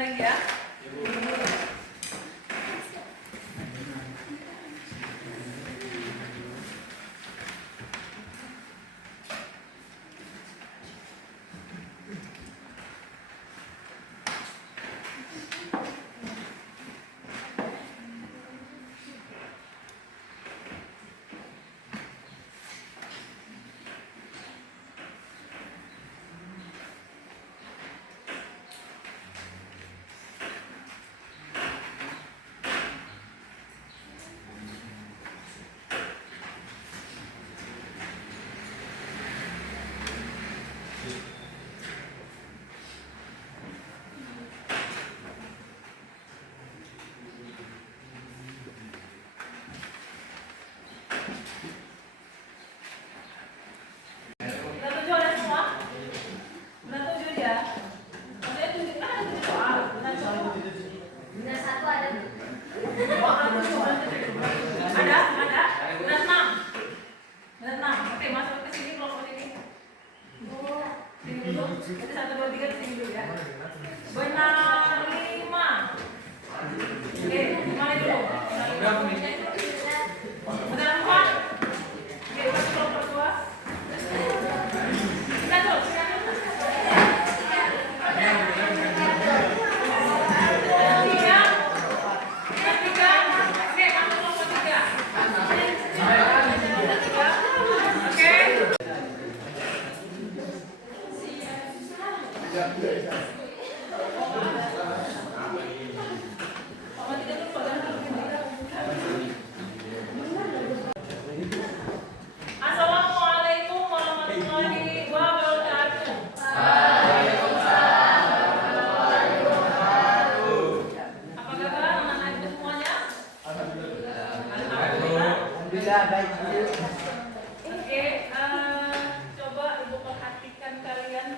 lagi ya. Assalamualaikum warahmatullahi wabarakatuh. Apa kabar anak-anak itu semuanya? Alhamdulillah baik. Oke, coba Ibu perhatikan kalian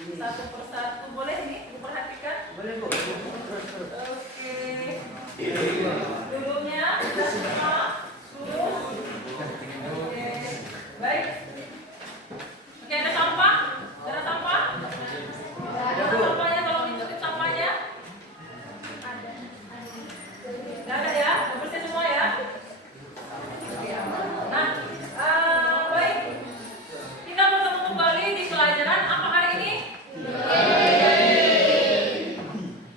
satu persatu. Boleh nih Ibu perhatikan? Boleh Bu. Oke. Dulunya semua lurus. Oke, baik. Oke, ada sampah? Ada sampah? Ada sampahnya, tolong ikutin sampahnya. Nggak ada ya? Bersih semua ya? Nah, baik. Kita bertemu kembali di pelajaran apa hari ini?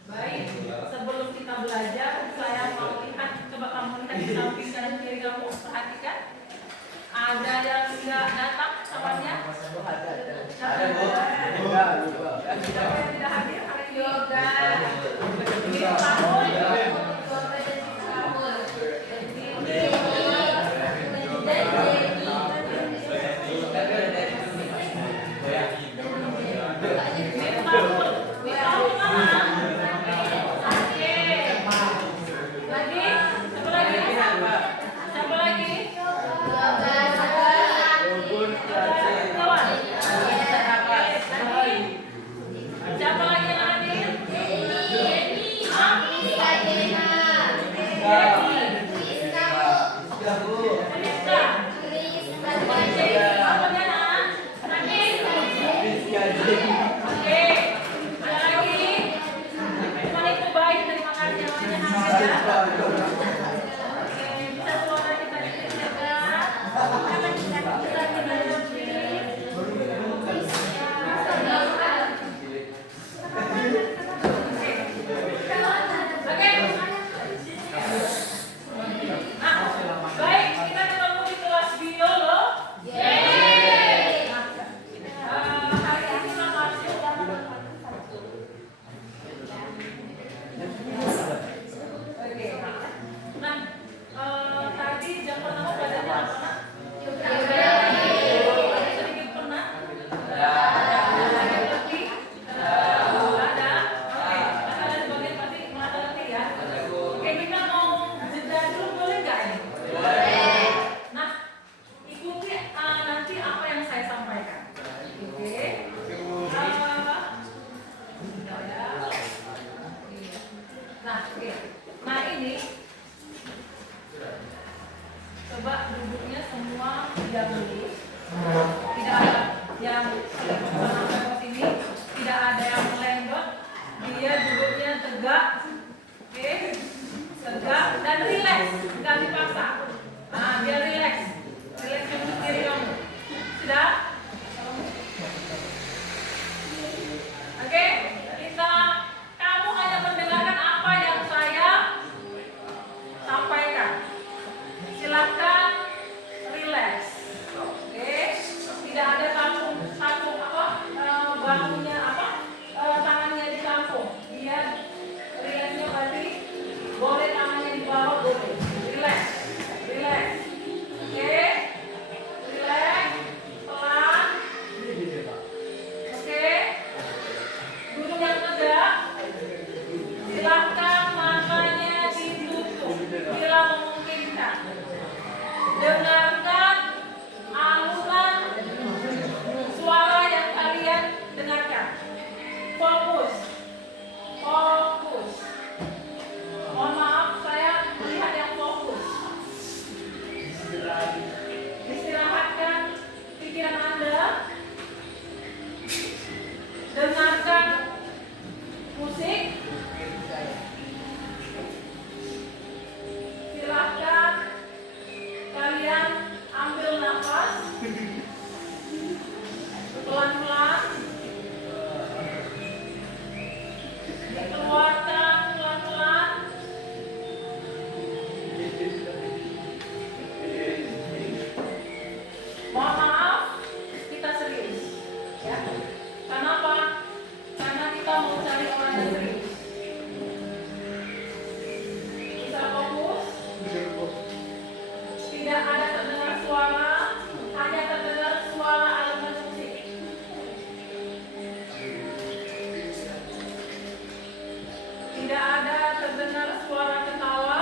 Baik. Sebelum kita belajar, saya mau lihat, coba kamu lihat di samping kanan kiri kamu, perhatikan. Ada yang tidak datang sampahnya? Ada Bu. Siapa yang tidak hadir hari ini? Yoga. Dia duduknya Relax, nggak dipaksa. Nah, biar relax. Relax diri kamu. Sudah? Oke, kamu hanya mendengarkan apa yang saya sampaikan. Silakan relax. Oke, tidak ada tampung bahunya tangannya di tampung. Biar relaxnya berarti boleh tangannya di bawah, boleh. Relax. Oke, relax, pelan. Oke, duduk yang tegak. Silakan matanya ditutup bila memungkinkan. Dengarkan alunan suara yang kalian dengarkan. Fokus. Mohon maaf, saya melihat yang fokus. Istirahatkan pikiran Anda. Dengarkan musik. Silakan kalian ambil nafas pelan-pelan, dikeluarkan pelan-pelan. Mohon maaf, kita serius, ya. Kenapa? Karena kita mau cari orang yang serius. Bisa fokus. Tidak ada terdengar suara, hanya terdengar suara alunan musik. Tidak ada terdengar suara ketawa,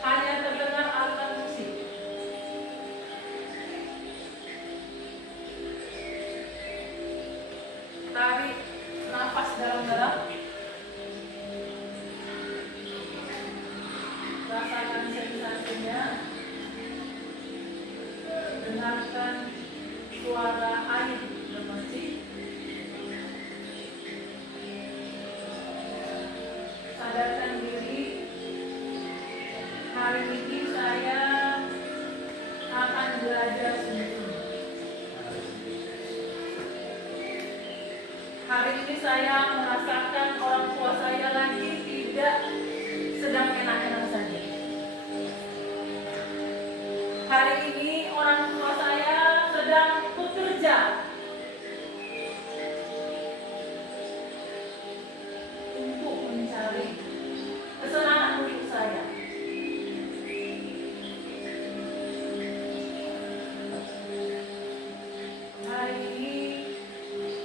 hanya terdengar alunan musik. Tarik nafas dalam-dalam. Rasakan sensasinya. Dengarkan suara air bermacik. Sadarkan diri. Hari ini saya akan belajar sungguh. Hari ini saya merasakan orang tua saya lagi tidak sedang enak-enak saja. Hari ini orang tua saya sedang bekerja untuk mencari kesenangan untuk saya. Hari ini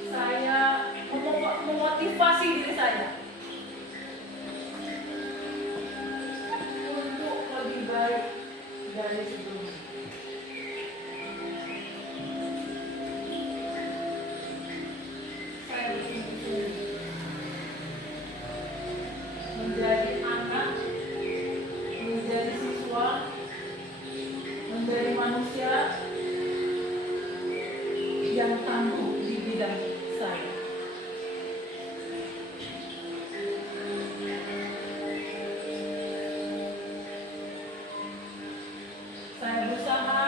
saya memotivasi diri saya untuk lebih baik dari sebelumnya. Saya bersungguh-sungguh menjadi anak, menjadi siswa, menjadi manusia yang tangguh di bidang saya. Saya berusaha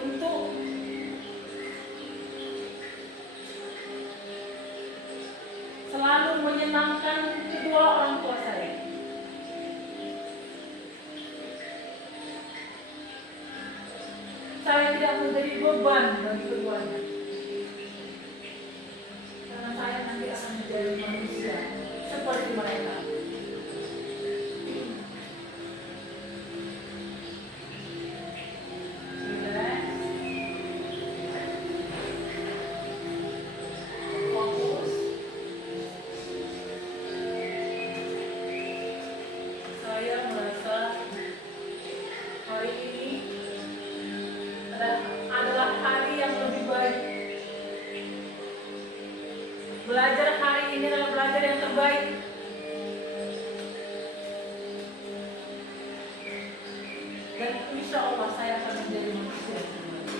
untuk selalu menyenangkan kedua orang tua saya. Saya tidak menjadi beban bagi keduanya. Karena saya nanti akan menjadi manusia seperti mereka. Relax. Fokus. Saya merasa hari ini adalah hari yang lebih baik. Belajar hari ini adalah belajar yang terbaik. Dan insya Allah saya akan menjadi manusia yang terbaik.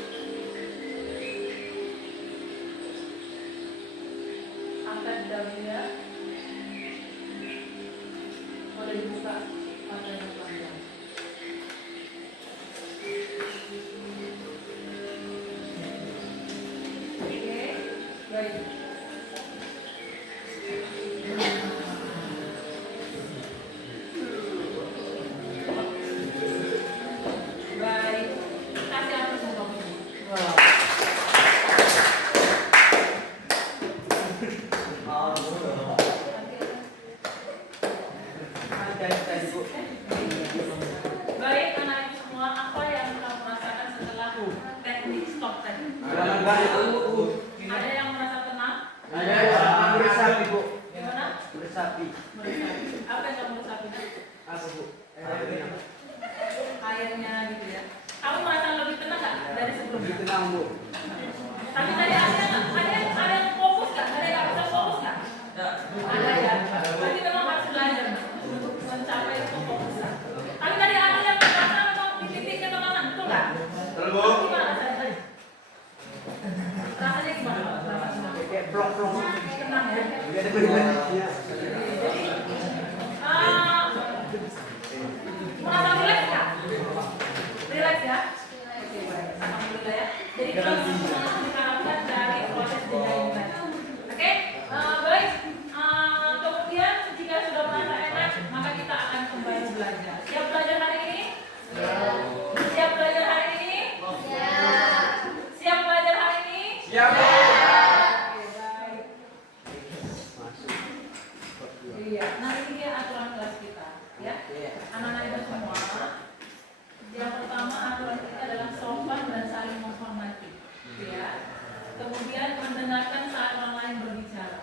angkat dagunya. Boleh dibuka matanya pelan-pelan. Oke, baik. Baik, kasih atas muka. Baik, anak ibu semua, apa yang kamu rasakan setelah teknik stop tadi? Ada yang merasa tenang? Ada yang meresapi, Bu. Gimana? Meresapi. Meresapi. Apa yang kamu resapinya? Apa, Bu? Airnya gitu ya. Kamu merasa lebih tenang nggak dari sebelumnya? Lebih tenang, Bu. Tapi tadi ada yang fokus nggak? Ada yang nggak bisa fokus nggak? Ada ya. Berarti memang harus belajar untuk mencapai kefokusan. Tapi tadi ada yang merasa memang di titik ketenangan, betul nggak? Gimana rasanya tadi? Rasanya gimana? Kayak blok-blok. Tenang ya. Enggak ada berbandingnya. Jadi, merasa rileks nggak? Rileks ya? Oke, baik. Alhamdulillah ya. Jadi kalau semuanya diharapkan dari proses jeda ini tadi. Oke, baik. Kemudian jika sudah merasa enak, maka kita akan kembali belajar. Siap belajar hari ini? Siap belajar hari ini? Siap belajar hari ini? Siap. Oke, baik. Iya, nah ini dia aturan kelas kita, ya. Anak-anak itu semua. Yang pertama aturan kita adalah sopan dan saling menghormati, ya. Kemudian mendengarkan saat orang lain berbicara.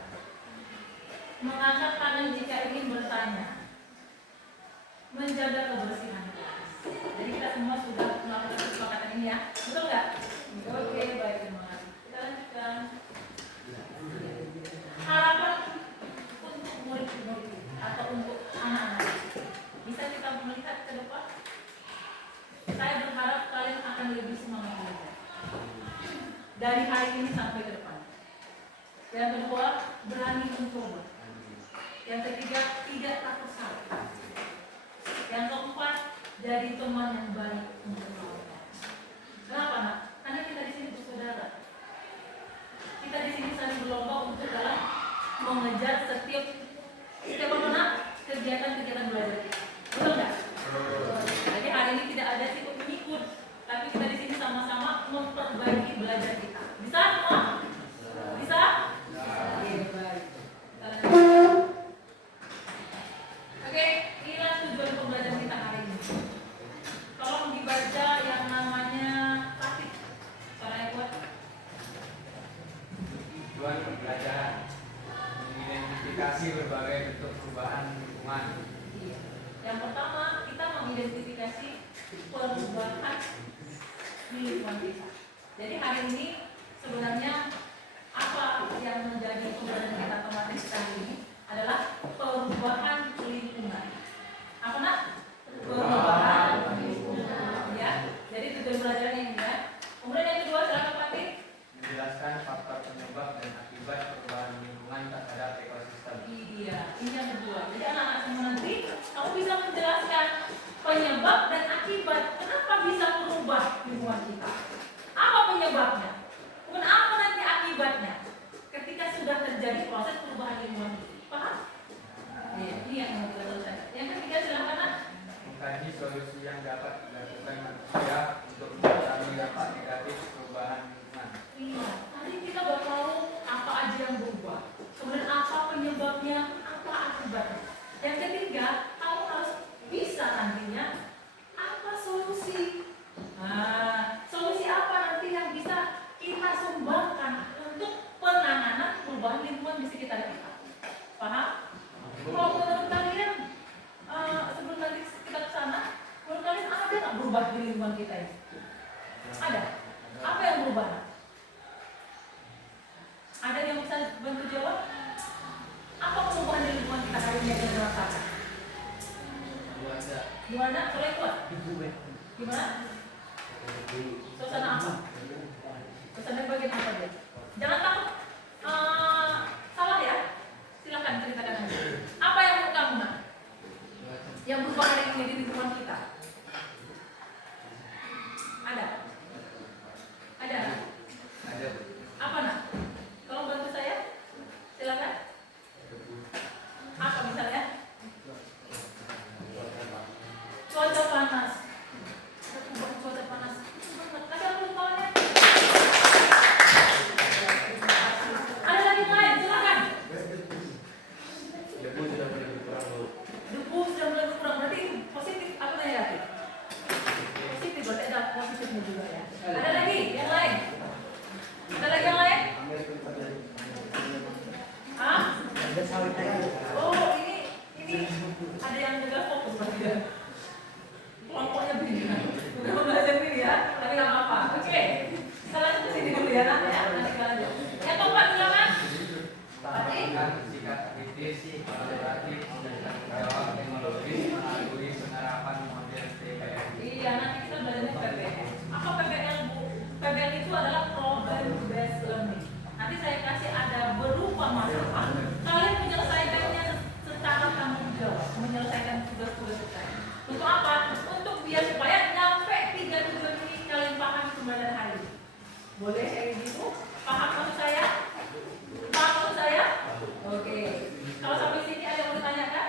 Mengangkat tangan jika ingin bertanya. Menjaga kebersihan kelas. Jadi kita semua sudah melakukan kesepakatan ini ya, betul nggak? Oke, baik, terima kasih. Kita lanjutkan. Harapan untuk murid-murid atau untuk anak-anak. Bisa kita melihat ke depan? Saya berharap kalian akan lebih semangat belajar dari hari ini sampai ke depan. Yang kedua, berani mencoba. Yang ketiga, tidak takut salah. Yang keempat, jadi teman yang baik untuk lawan. Kenapa, nak? Karena kita di sini bersaudara. Kita di sini saling berlomba untuk dalam mengejar setiap mana kegiatan-kegiatan belajar kita. Betul nggak? Jadi hari ini tidak ada sikut menyikut, tapi kita di sini sama-sama memperbaiki belajar kita. Bisa semua? Bisa? Oke, baik. Oke, inilah tujuan pembelajaran kita hari ini. Tolong dibaca yang namanya praktik. Suaranya kuat. Tujuan pembelajaran mengidentifikasi berbagai bentuk perubahan lingkungan. Iya. Yang pertama, kita mengidentifikasi perubahan di lingkungan kita. Jadi hari ini sebenarnya apa yang menjadi pembelajaran kita tematik kali ini adalah perubahan lingkungan. Apa nak? Perubahan lingkungan. Ya. Jadi tujuan belajarnya ini ya. Kemudian yang kedua, silakan praktik. Menjelaskan faktor penyebab dan akibat perubahan lingkungan terhadap ekosistem. Iya, ini yang kedua. Jadi anak-anak semua nanti kamu bisa menjelaskan penyebab dan akibat kenapa bisa merubah lingkungan kita. Apa penyebabnya? Kemudian apa nanti akibatnya ketika sudah terjadi proses perubahan lingkungan itu. Paham? Iya, ini yang mau kita selesaikan. Yang ketiga silakan nak. Mengkaji solusi yang dapat dilakukan manusia untuk mengurangi dampak negatif perubahan lingkungan. Iya, tadi kita baru tahu apa aja yang berubah. Kemudian apa penyebabnya, apa akibatnya. Yang ketiga, kamu harus bisa nantinya apa solusi. Nah, solusi apa nanti yang bisa kita sumbangkan untuk penanganan perubahan lingkungan di sekitar kita. Paham? Kalau menurut kalian, sebelum nanti kita ke sana, menurut kalian ada nggak berubah di lingkungan kita ini? Ada. Apa yang berubah? Ada yang bisa bantu jawab? Apa perubahan di lingkungan kita hari ini yang kita rasakan? Gimana? Boleh kuat? Gimana? Suasana apa? Suasana bagian apa dia? Jangan takut salah ya. Silakan ceritakan aja. Apa yang menurut kamu nak? Yang berubah hari ini di lingkungan kita? Ada? Ada? Ada. Apa nak? Tolong bantu saya. Silakan. Apa misalnya? Cuaca panas. Cuaca panas. Ada perubahannya. Ada lagi yang lain, silakan. Debu sudah mulai berkurang, Bu. Debu sudah mulai berkurang, berarti positif apa negatif? Positif, berarti ada positifnya juga ya. Ada lagi yang lain? Ada lagi yang lain? Hah? Ada sawit lagi. Oh, ini ada yang juga fokus berarti ya. Kelompoknya beda. Udah belajar ini ya, tapi nggak apa-apa. Oke, salah ke sini dulu ya, nak ya. Nanti kita lanjut. Yang keempat silakan. Tambahkan sikap kritis, kolaboratif, jawab teknologis, melalui penerapan model TPM. Iya, nanti kita belajar PBL. Apa PBL, Bu? PBL itu adalah problem based learning. Nanti saya kasih ada berupa masalah. Kalian menyelesaikannya secara tanggung jawab, menyelesaikan tugas-tugas kita. Untuk apa? Untuk biar supaya nyampe 3 tujuan ini kalian paham kemudian hari ini. Boleh kayak gitu? Paham maksud saya? Paham maksud saya? Oke. Kalau sampai sini ada yang mau ditanyakan?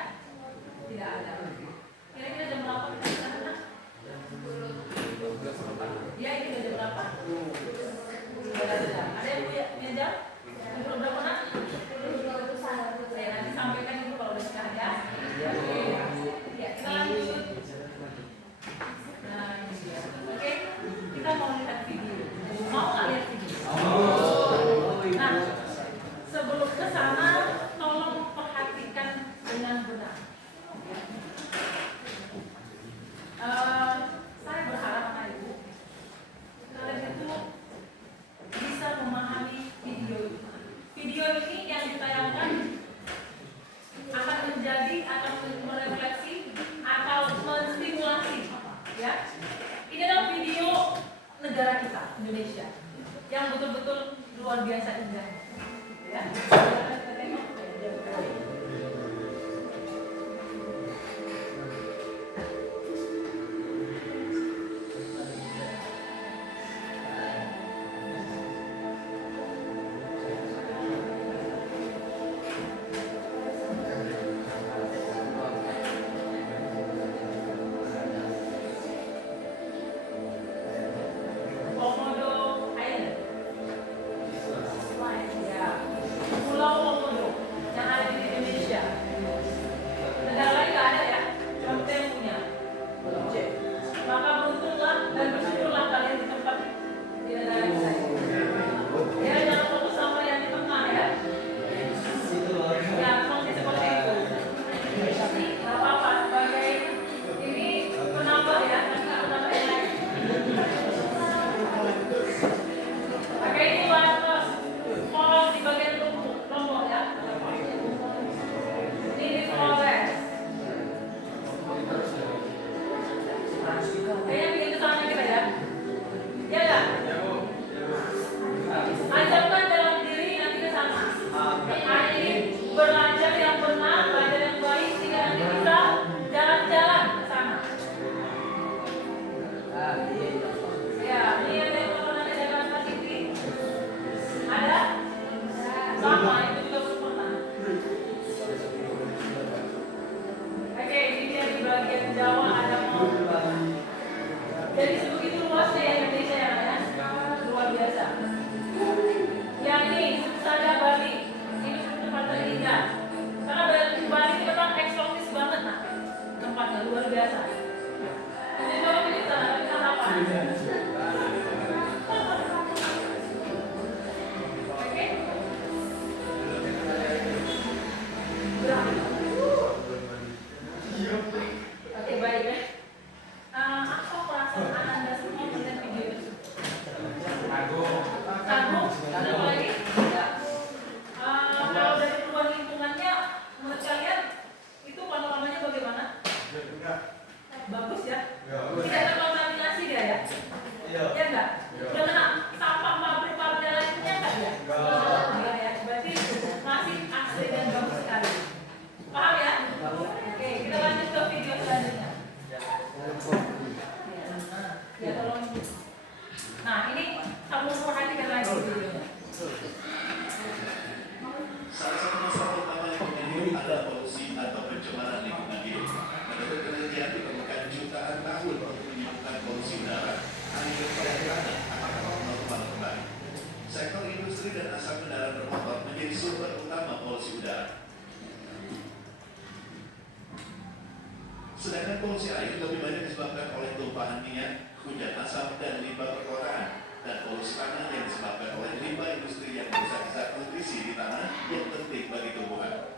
Tidak ada. Kira-kira jam berapa kita bisa sana? Ya, ini udah jam berapa? Ada yang punya jam? Jam berapa nak? Saya nanti sampaikan dulu kalau udah sekarang ya. Oke. Ya, kita lanjut. Nah, ini dia. Oke, kita mau lihat video. Mau nggak lihat video? Nah, sebelum ke sana, tolong perhatikan dengan benar. Saya berharap Bapak Ibu, kalian itu bisa memahami video ini. Video ini yang ditayangkan akan menjadi akan merefleksi atau menstimulasi, ya. Ini adalah video negara kita, Indonesia, yang betul-betul luar biasa indah, ya. Kita tengok. Komodo Island. Ya. Pulau Komodo yang ada di Indonesia. Negara lain nggak ada ya, cuma kita yang punya. Maka beruntunglah dan bersyukurlah kalian di tempat di negara kita. Ya, jangan fokus sama yang di tengah ya. Ya, memang seperti itu. Nggak apa-apa, sebagai ini penambah ya, nanti nggak penambah yang lain. Oke, ini wireless. Follow di bagian lombok ya. Ini di Flores. Kayaknya bikin kesana kita ya. Ya nggak? Ajarkan dalam diri nanti ke sana. Hari ini belajar yang benar, belajar yang baik, sehingga nanti bisa jalan-jalan ke sana. Ya, ini ada yang mau nanti Jakarta City. Ada? Sama, itu juga belum pernah. Oke, ini dia di bagian Jawa ada mau. Jadi sebegitu luasnya ya Indonesia ya, luar biasa. Yang ini, Sada Bali. Ini tempat terindah. Karena Bali itu memang eksotis banget nah. Tempatnya luar biasa. Jadi kalau pilih sana, kita apa? Oke. Oke, baik ya. Apa perasaan Anda semua melihat video itu? Kagum. Kagum? Ada apa lagi? Kalau dari perubahan lingkungannya, menurut kalian itu panoramanya bagaimana? Bagus ya? Tidak terkontaminasi dia ya? Ya enggak? Udah kena sampah pabrik-pabrik lainnya enggak ya? Enggak ya? Berarti masih asli dan bagus sekali. hidup perjalanan apakah normal kembali. Sektor industri dan asap kendaraan bermotor menjadi sumber utama polusi udara. Sedangkan polusi air lebih banyak disebabkan oleh tumpahan minyak, hujan asap, dan limbah perkotaan. Dan polusi tanah yang disebabkan oleh limbah industri yang merusak zat nutrisi di tanah yang penting bagi tumbuhan.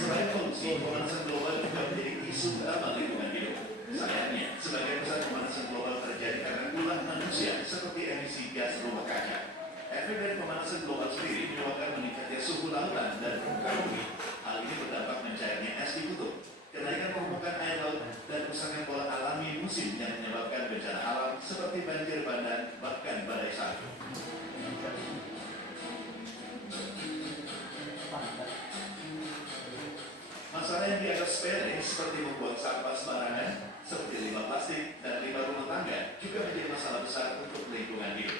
Selain polusi, pemanasan global juga menjadi isu utama lingkungan hidup. Sayangnya, sebagian besar pemanasan global terjadi karena ulah manusia seperti emisi gas rumah kaca. Efek dari pemanasan global sendiri menyebabkan meningkatnya suhu lautan dan permukaan bumi. Hal ini berdampak mencairnya es di kutub, kenaikan permukaan air laut, dan rusaknya pola alami musim yang menyebabkan bencana alam seperti banjir bandang bahkan badai salju. Masalah yang dianggap sepele seperti membuang sampah sembarangan, seperti limbah plastik dan limbah rumah tangga juga menjadi masalah besar untuk lingkungan hidup.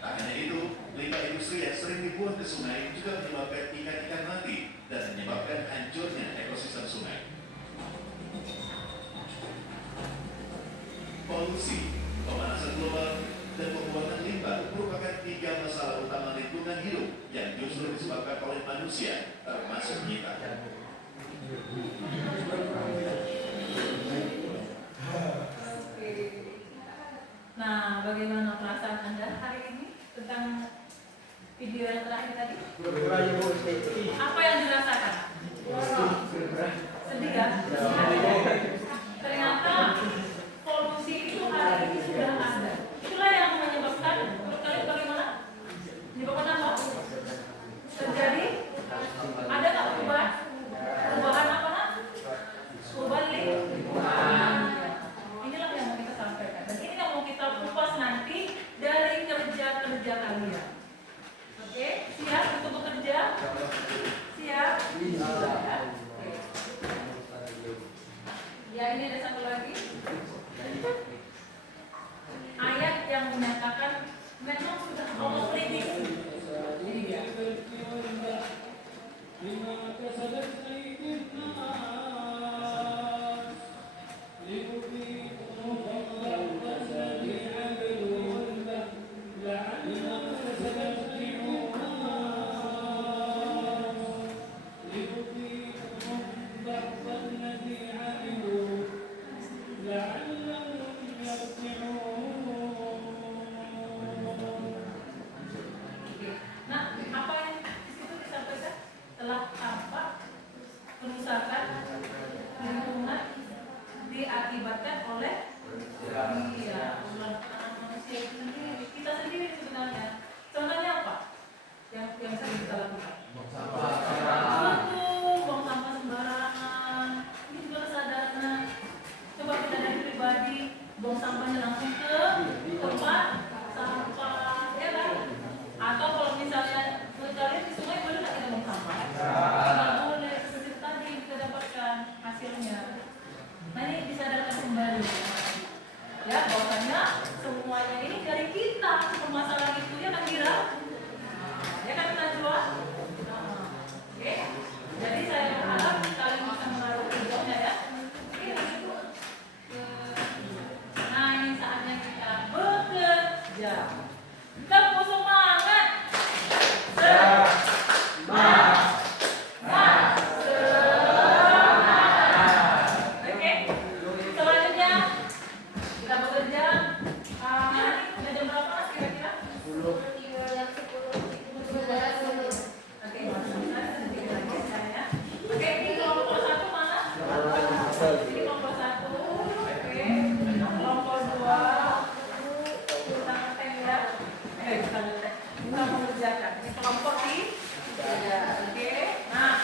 Tak hanya itu, limbah industri yang sering dibuang ke sungai juga menyebabkan ikan-ikan mati dan menyebabkan hancurnya ekosistem sungai. Polusi, pemanasan global, dan pembuangan limbah merupakan 3 masalah utama lingkungan hidup yang justru disebabkan oleh manusia, termasuk kita. Nah, bagaimana perasaan Anda hari ini tentang video yang terakhir tadi? Apa yang dirasakan? Sedih kan? Ternyata polusi itu hari ini sudah ada. Itulah yang menyebabkan, menurut kalian bagaimana? Menyebabkan apa? Terjadi? Ada tak perubahan? Perubahan apa nak? Perubahan lingkungan. Inilah yang mau kita sampaikan. Dan ini yang mau kita kupas nanti dari kerja-kerja kalian. Oke? Siap untuk bekerja? Siap? Ya, ini ada satu lagi. Ayat yang menyatakan memang sudah Allah prediksi. Ini dia. Nah, apa yang di situ disampaikan? Telah tampak kerusakan lingkungan diakibatkan oleh ulah tangan manusia itu sendiri, kita sendiri sebenarnya. Contohnya apa? Yang sering kita lakukan? Buang sampah sembarangan. Ini juga kesadaran. Coba kita dari pribadi, buang sampahnya langsung ke tempat sampah, ya kan? Atau kalau misalnya menurut kalian di sungai boleh nggak kita buang sampah? Nggak boleh. Seperti tadi kita dapatkan hasilnya. Nah, ini disadarkan kembali. Ya, bahwasanya semuanya ini dari kita. Permasalahan itu ya kan Dira? Ya kan Najwa? Oke. Jadi saya berharap kalian bisa menaruh videonya ya. Oke. Nah, ini saatnya kita bekerja. Kamu semangat. Oke. Selanjutnya kita bekerja. Udah jam berapa kira-kira? 10. Oke, sedikit lagi saya. Oke, ini kelompok 1 mana? Ini kelompok 1. Oke. Kelompok 2. Kita ngetem ya. Kita ngetem. Kita mengerjakan. Ini kelompok 3. Oke. Nah,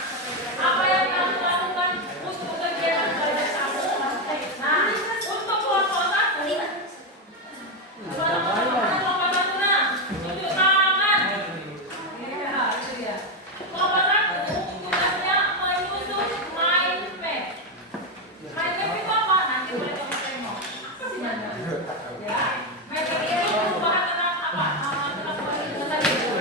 apa yang kamu lakukan untuk kegiatan kerja kamu? Nah, untuk kelompok 1. Kelompok 1 nah. Tunjuk tangan. Iya, itu dia. Kelompok 1 tugasnya menyusun mind map. Mind map itu apa? Nanti boleh kamu tengok. Gimana? Ya. Map itu perubahan tentang apa? Tentang lingkungan tadi.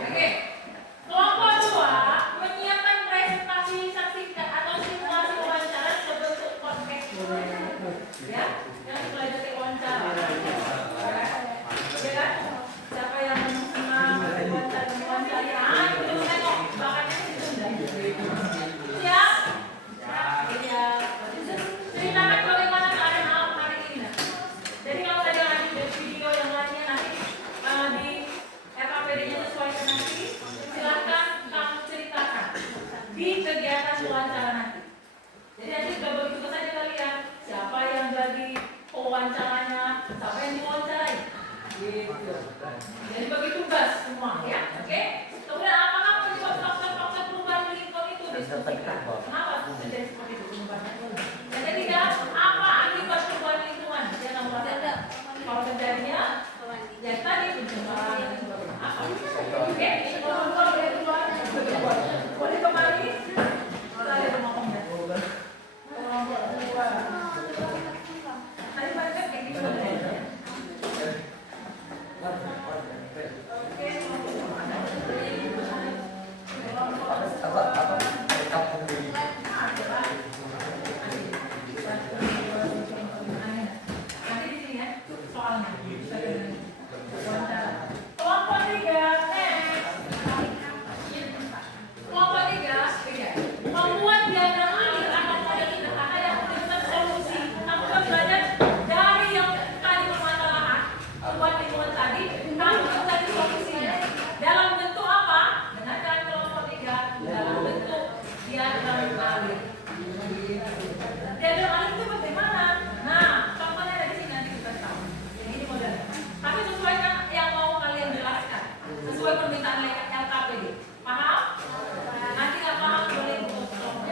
Oke. Kelompok 2 menyiapkan presentasi saksikan atau simulasi wawancara sebentuk podcast. Ya, yang dipelajari wawancara. Ya kan? Siapa yang senang wawancara? Ayo tengok bakatnya ditunda. Siap? Iya. Ceritakan bagaimana keadaan awak hari ini. Jadi kalau tadi lanjut dari video yang lainnya nanti di RKPD-nya sesuaikan nanti. Silahkan kamu ceritakan di kegiatan wawancara nanti. Jadi nanti sudah begitu saja kalian. Siapa yang jadi pewawancaranya, siapa yang diwawancarai. Gitu. Jadi bagi tugas semua ya, oke? Kemudian apakah penyebab faktor-faktor perubahan lingkungan itu diskusikan? Kenapa terjadi seperti itu perubahan? Yang ketiga, apa akibat perubahan lingkungan? Yang nomor satu, kalau terjadinya, yang tadi pencemaran dan sebagainya. Apa? Oke? Kalau boleh keluar, boleh kembali. Kita lihat rumah komentar. Tadi banyak kayak gitu. Nanti di sini ya soalnya. Kelompok 3, kelompok 3, membuat diagram akhir akan model sederhana yang memberikan solusi. Kamu kan belajar dari yang tadi permasalahan, buat lingkungan tadi, kamu mencari solusinya. Dalam bentuk apa? Dengarkan kelompok 3, dalam bentuk diagram akhir. Diagram akhir itu bagaimana? Nah, contohnya ada di sini nanti kita tahu. Ini modelnya. Tapi sesuaikan yang mau kalian jelaskan, sesuai permintaan LKPD. Paham? Nanti nggak paham boleh ikut kelompok.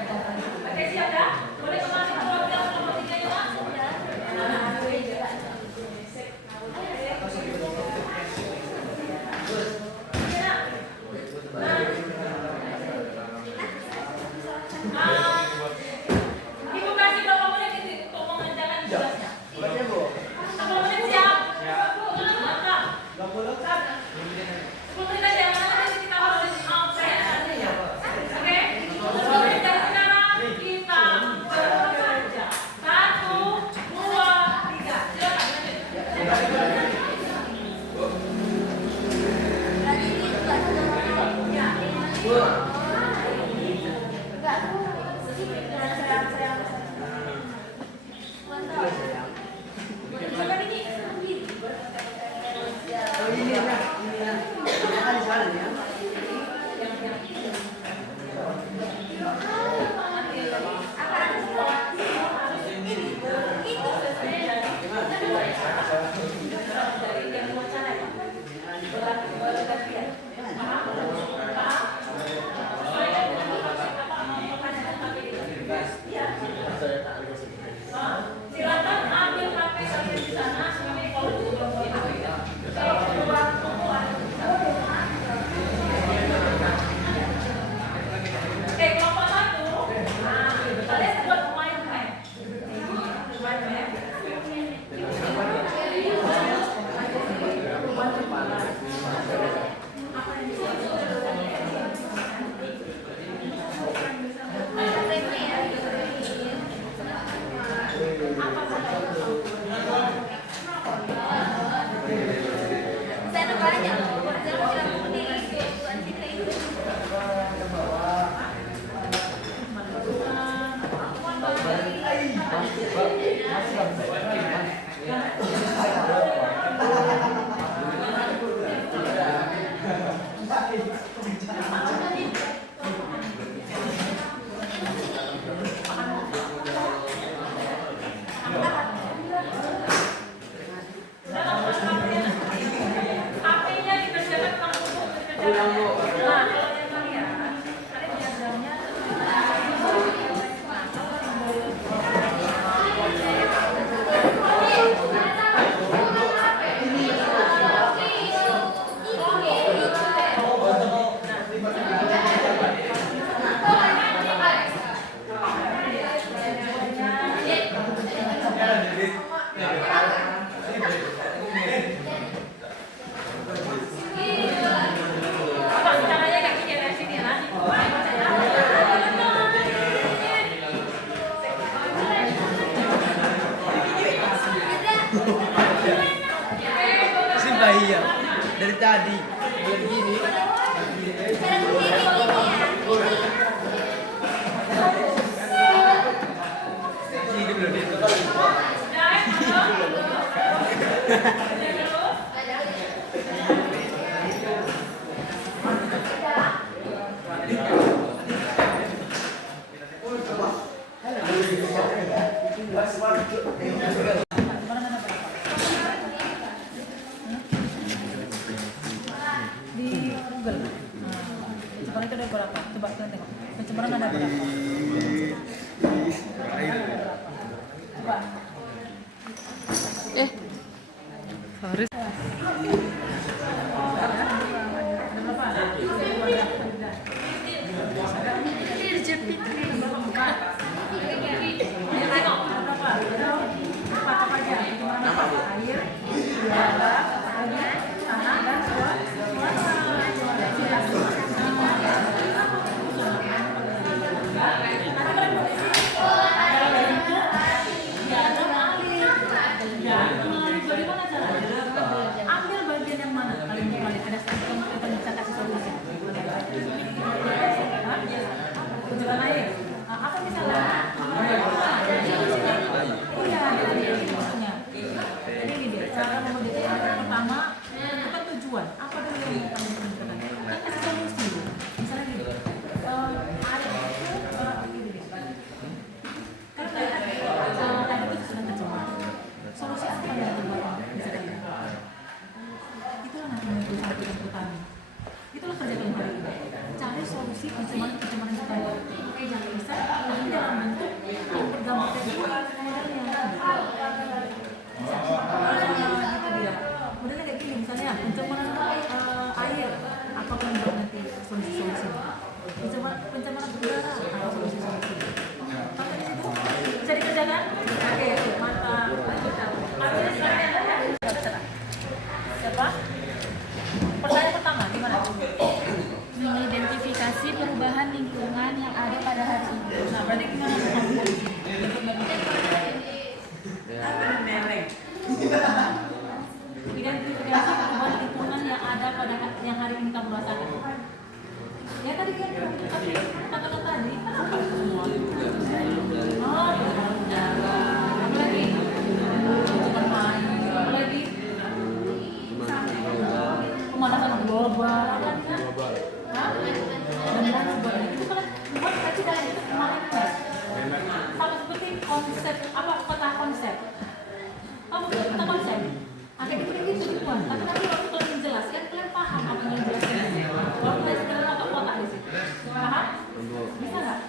Oke, siap ya? Boleh kembali ke kelompok 3 ya, Pak? Ibu kasih berapa menit ini untuk mengerjakan tugasnya? 10 menit siap? Mantap. 10 menit aja, karena nanti kita harus saya. Oke? 10 menit dari sekarang kita bekerja. 1, 2, 3. Silakan. Oh ini ya, ini ya. Kan di sana ya. Silakan ambil HP kalian di sana. Kalau belum kelompok 1, nah, kalian buat main-main. Sana banyak loh, jalan-jalan kuning, tuan kita itu. HP-nya dikerjakan kamu untuk kerjakan. Nah, kalau yang kalian diagramnya dari tadi bulan gini. Sekarang begini ini ya. Di Google. Pencemaran itu ada berapa? Coba kalian tengok. Pencemaran ada berapa? Coba. Harus. Terjepit. Air, udara, tanah, dan ambil bagian yang mana? Paling balik ada satu yang bisa kasih solusi. Kunjungan air. Apa misalnya? Iya, maksudnya. Jadi ini dia, cara membedakan yang pertama, tentukan tujuan. Apa dulu yang kamu tunjukkan? Kan kasih solusi. Misalnya gini, air itu gini deh. Kan air itu sedang kecemar. Solusi apa yang terbaik? Misalnya itulah nanti menentukan tujuan utama. Itulah kerja kalian hari ini. Cari solusi pencemaran yang terbaik. Oke, jangan bisa, tapi dalam bentuk bergambar tadi modelnya. Gitu dia. Modelnya kayak gini, misalnya pencemaran air, apa penyebab nanti solusi-solusi? Pencemaran udara, apa solusi-solusi? Sampai di situ bisa dikerjakan? Oke, mata. Artinya sekarang ada ya? Siapa? Pertanyaan pertama, gimana? Mengidentifikasi perubahan lingkungan yang ada pada hari ini. Nah, berarti gimana? Identifikasi perubahan lingkungan yang ada pada yang hari ini kamu rasakan. Ya tadi kan kata-kata tadi, apa itu semua? Oh, udara. Apa lagi? Pencemaran air. Apa lagi? Pemanasan global. Apa lagi kan? Hah? Dan lain sebagainya. Itu kan buat kaji dalam itu manifest. Sama seperti konsep apa kota konsep. Kamu kota konsep. Ada gitu semua. Tapi nanti waktu kalian menjelaskan kalian paham apa yang dijelaskan. Kalau kalian sekarang pakai kota di situ, paham? Bisa nggak?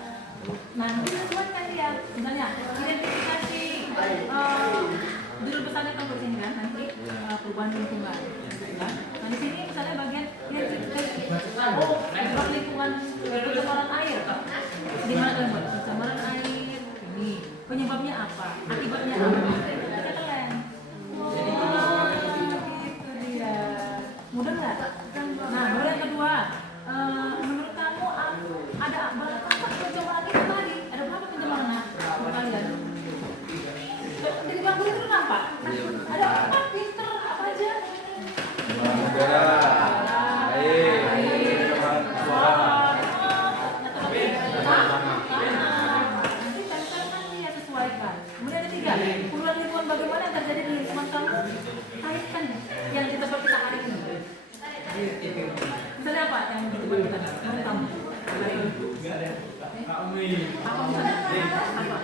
Nah, nanti sesuaikan dia. Misalnya identifikasi judul besarnya kan di sini kan nanti perubahan lingkungan. Nah di sini misalnya bagian perubahan lingkungan pencemaran air. Di mana kalian buat pencemaran air ini penyebabnya apa? Akibatnya apa? Kata kalian. Oh, gitu dia. Mudah nggak? Nah, baru yang kedua. Menurut kamu ada berapa pencemaran itu tadi? Ada berapa pencemaran menurut kalian? Dari bangku itu kenapa? Ada apa? Pinter apa aja? Udara, air, suara. Nanti nanti ya sesuaikan. Kemudian ada tiga. Perubahan lingkungan bagaimana yang terjadi di lingkungan kamu? Kaitkan yang kita kita hari ini. Misalnya apa yang kita menurut kamu? Apa misalnya? Apa?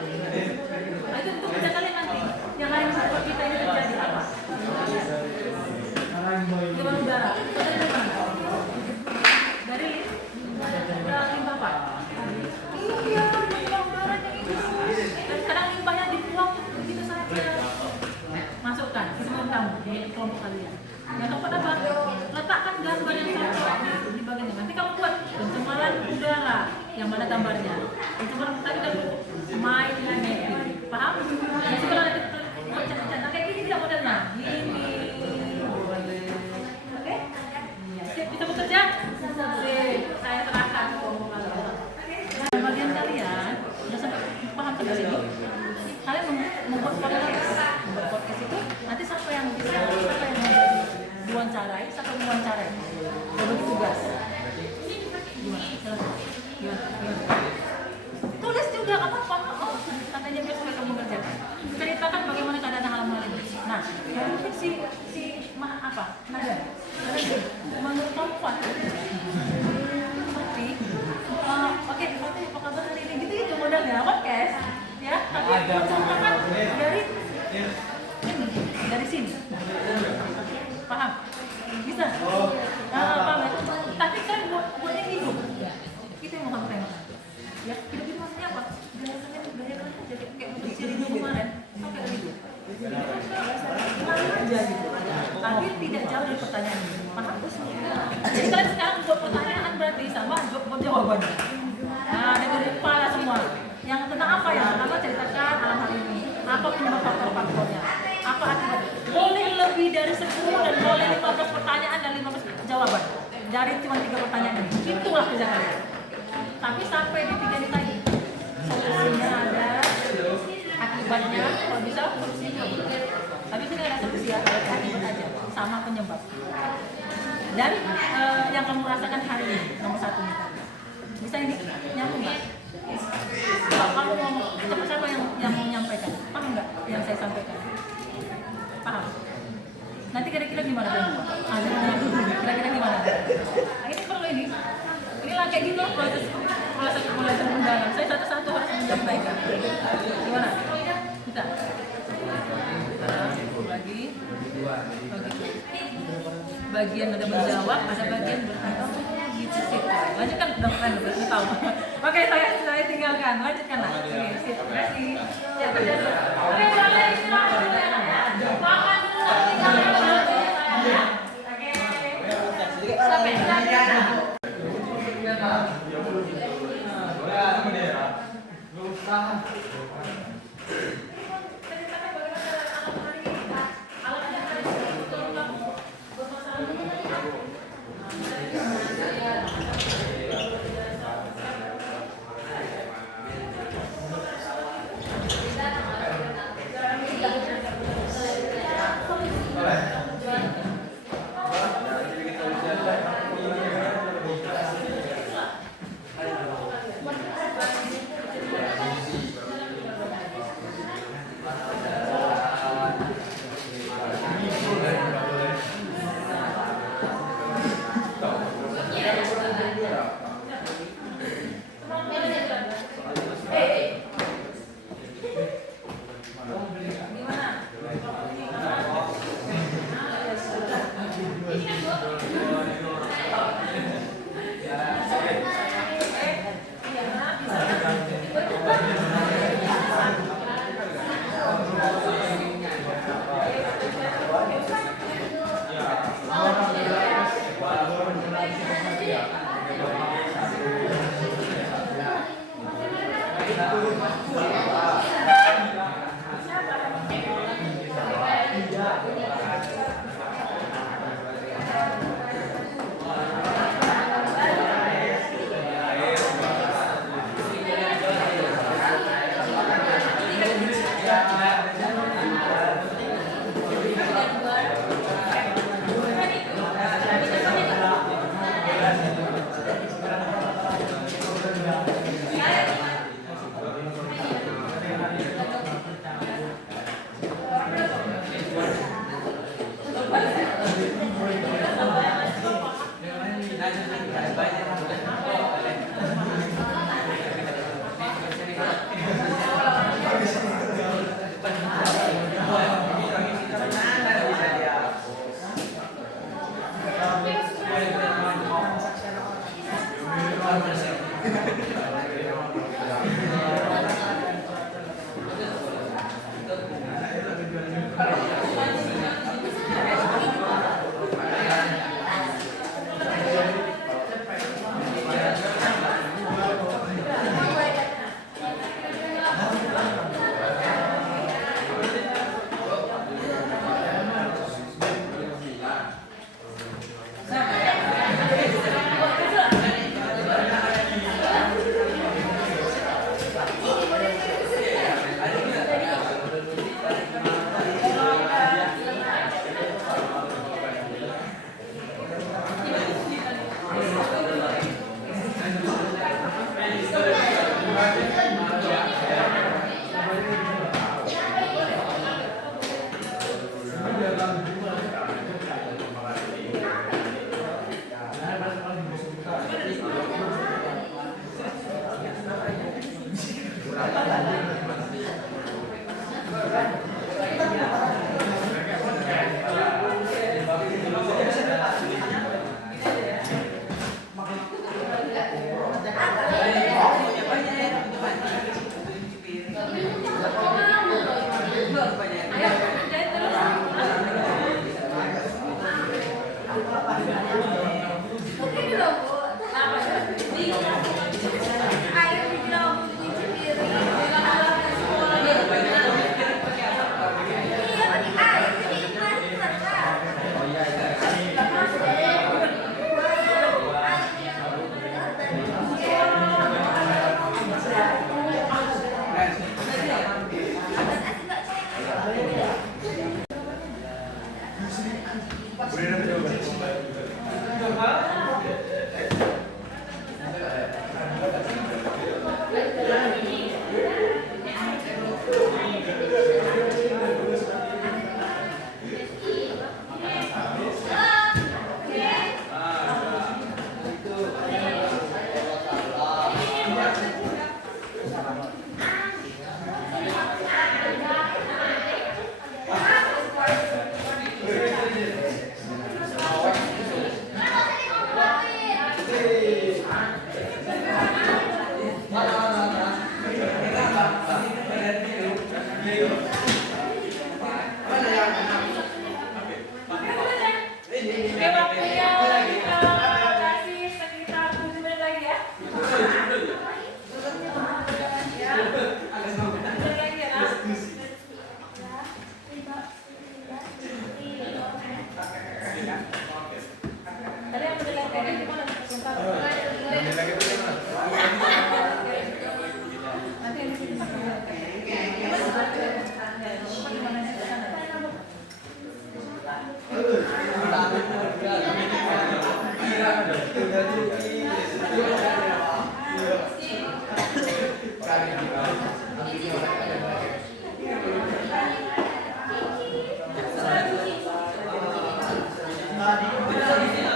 Itu untuk kerja kalian nanti. Yang hari ini kita ini terjadi apa? Gimana udara? Dari mana? Dari limbah apa? Iya, limbah udaranya itu. Dan kadang limbahnya dibuang begitu saja. Masukkan ke teman kamu di kelompok kalian. Yang keempat apa? Letakkan gambar yang cocok di bagian ini. Nanti kamu buat pencemaran udara yang mana gambarnya. Pencemaran tadi kan main dengan paham? Jadi kalau ada cat-cat kayak gini tidak modelnya. Gini. Oke? Siap bisa bekerja? Sip. Saya serahkan ke kelompok kalian. Nah, bagian kalian udah sampai paham sampai sini. Kalian membuat podcast itu nanti siapa yang bisa diwawancarai, siapa yang wawancara. Udah bagi tugas. Gimana? Silakan. Gimana? Tulis juga nggak apa-apa. Oh, katanya biar supaya kamu ngerjakan. Ceritakan bagaimana keadaan hal-hal ini. Nah, mungkin si Naga. Menurut kamu Pak? Oke, apa kabar hari ini? Gitu modalnya podcast, ya. Tapi menceritakan dari sini. Paham? Bisa? Paham ya? Tapi kan buatnya hidup. Itu yang mau kamu tanyakan. Ya, hidup itu maksudnya apa? Gaya aja kayak untuk cirinya kemarin sampai hidup. Lalu aja gitu. Tapi tidak jauh dari pertanyaan ini. Paham? Jadi kalian sekarang buat pertanyaan berarti sama buat jawabannya. Nah, dari kepala semua. Yang tentang apa ya? Apa ceritakan alam hari ini? Apa penyebab faktor-faktornya? Apa akibat? Boleh lebih dari 10 dan boleh 15 pertanyaan dan 15 jawaban. Dari cuma 3 pertanyaan ini. Itulah kerja kalian. Tapi sampai di 3 ini tadi. Solusinya ada, akibatnya kalau bisa solusinya juga. Tapi sini ada solusi ya, akibat aja. Sama penyebab. Dan yang kamu rasakan hari ini, nomor 1 nih tadi. Bisa ini nyambung nggak? Kalau kamu ngomong, siapa yang mau menyampaikan? Paham nggak yang saya sampaikan? Paham? Nanti kira-kira gimana dong? Kira-kira gimana? Ini perlu ini. Ini lah kayak gitu proses undangan. Saya satu-satu harus menyampaikan. Gimana? Bisa? Bagi. Bagian ada menjawab, ada bagian bertanya. Gitu sih. Lanjutkan, udah keren, berarti tahu. Oke, saya tinggalkan. Lanjutkan lah. Oke, sip. Terima kasih. Ya, kerja dulu. Oke, boleh istirahat dulu ya, Nak, ya. Makan dulu, tinggalkan dulu ya. Oke. Sampai ya. Oke dulu, Bu. Apa ya? Air di dalam cuci piring. Iya, pakai air jadi masker, Kak. Oh iya, iya. Oke, waktunya kita kasih sekitar 7 menit lagi ya. Ya. 7 menit lagi ya, Nak. Tadi yang penilaiannya gimana? Sebentar. Nanti yang di sini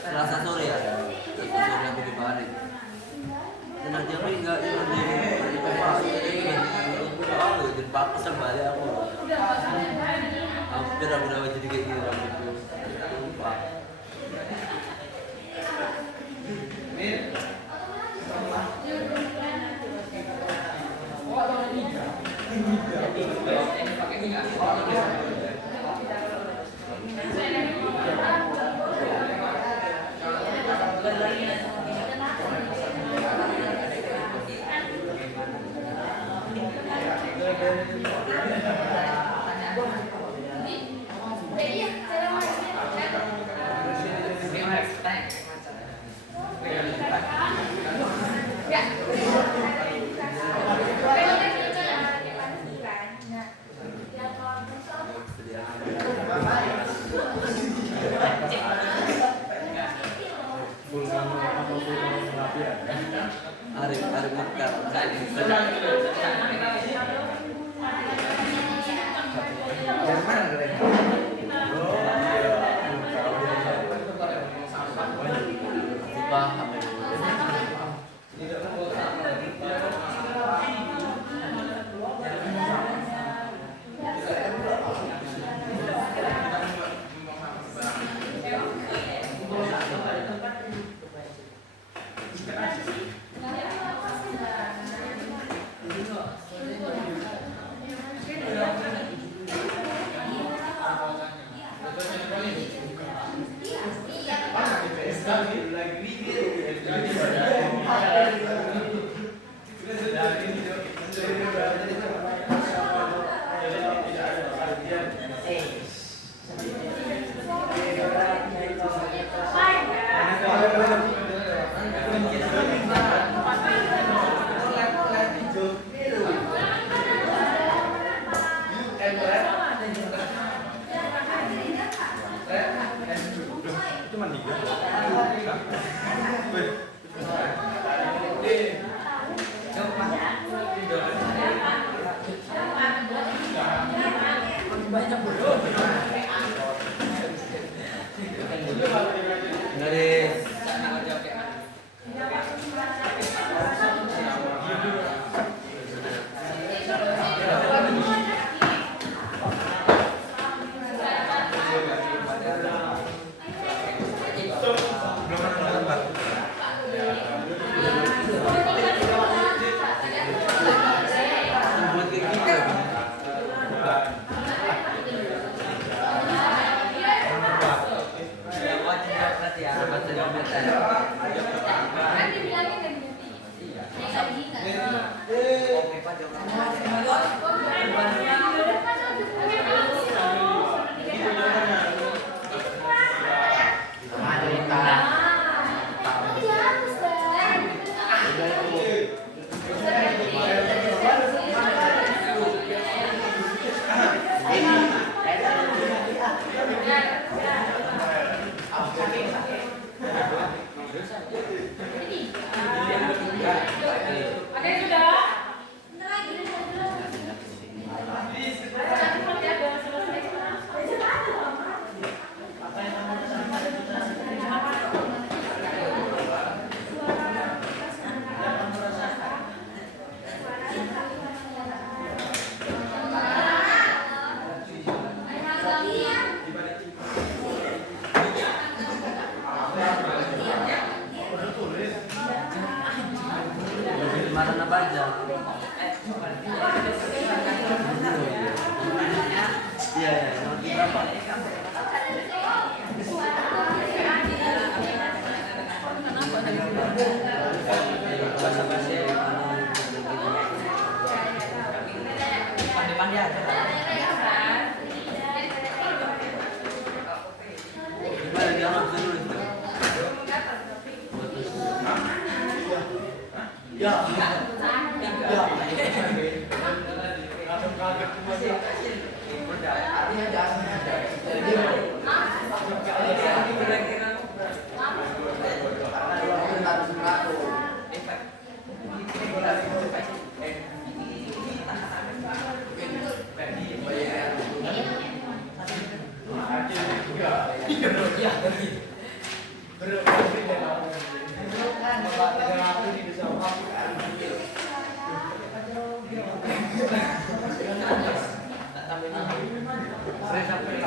Selasa sore ya. Selasa sore aku di Bali. Dan nanti aku enggak di Pak kesel balik aku. Hampir aku udah jadi kayak gitu rambutku. Lupa. Arif Mekar. Ada yang sudah? Mana na baca? Iya, ya, nomor berapa? Bahasa basi pandai-pandai aja. Gimana dia anak dulu itu? Ya. Saya sampai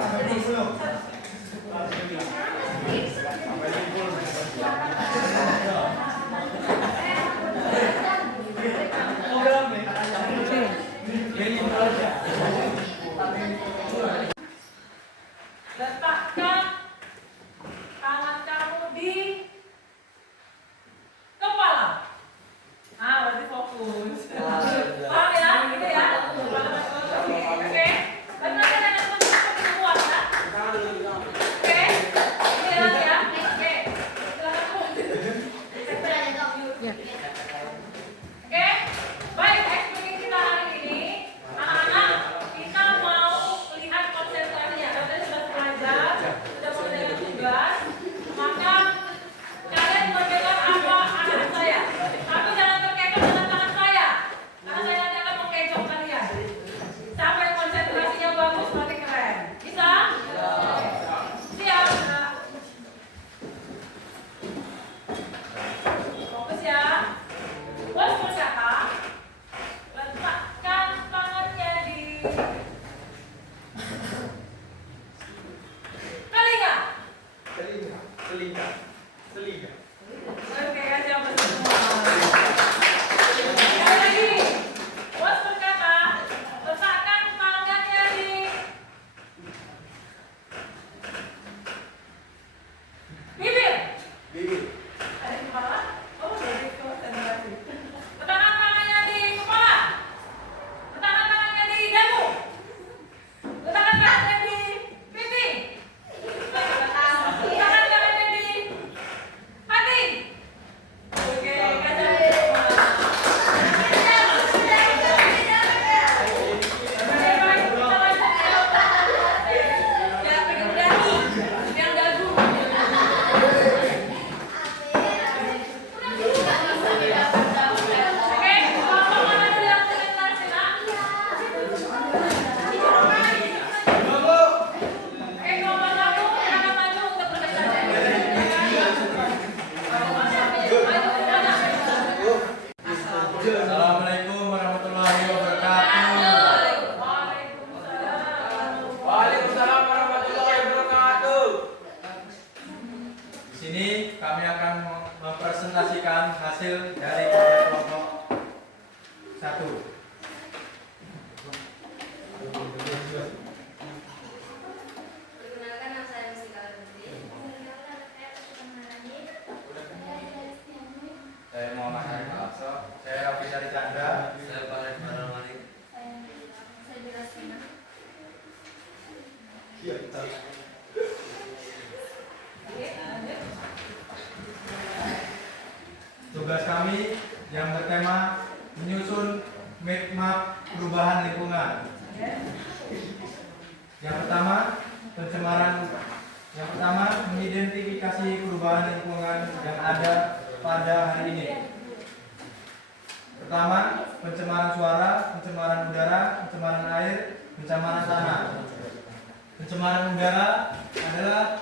yang bertema menyusun map perubahan lingkungan. Yang pertama, mengidentifikasi perubahan lingkungan yang ada pada hari ini. Pertama, pencemaran suara, pencemaran udara, pencemaran air, pencemaran tanah. Pencemaran udara adalah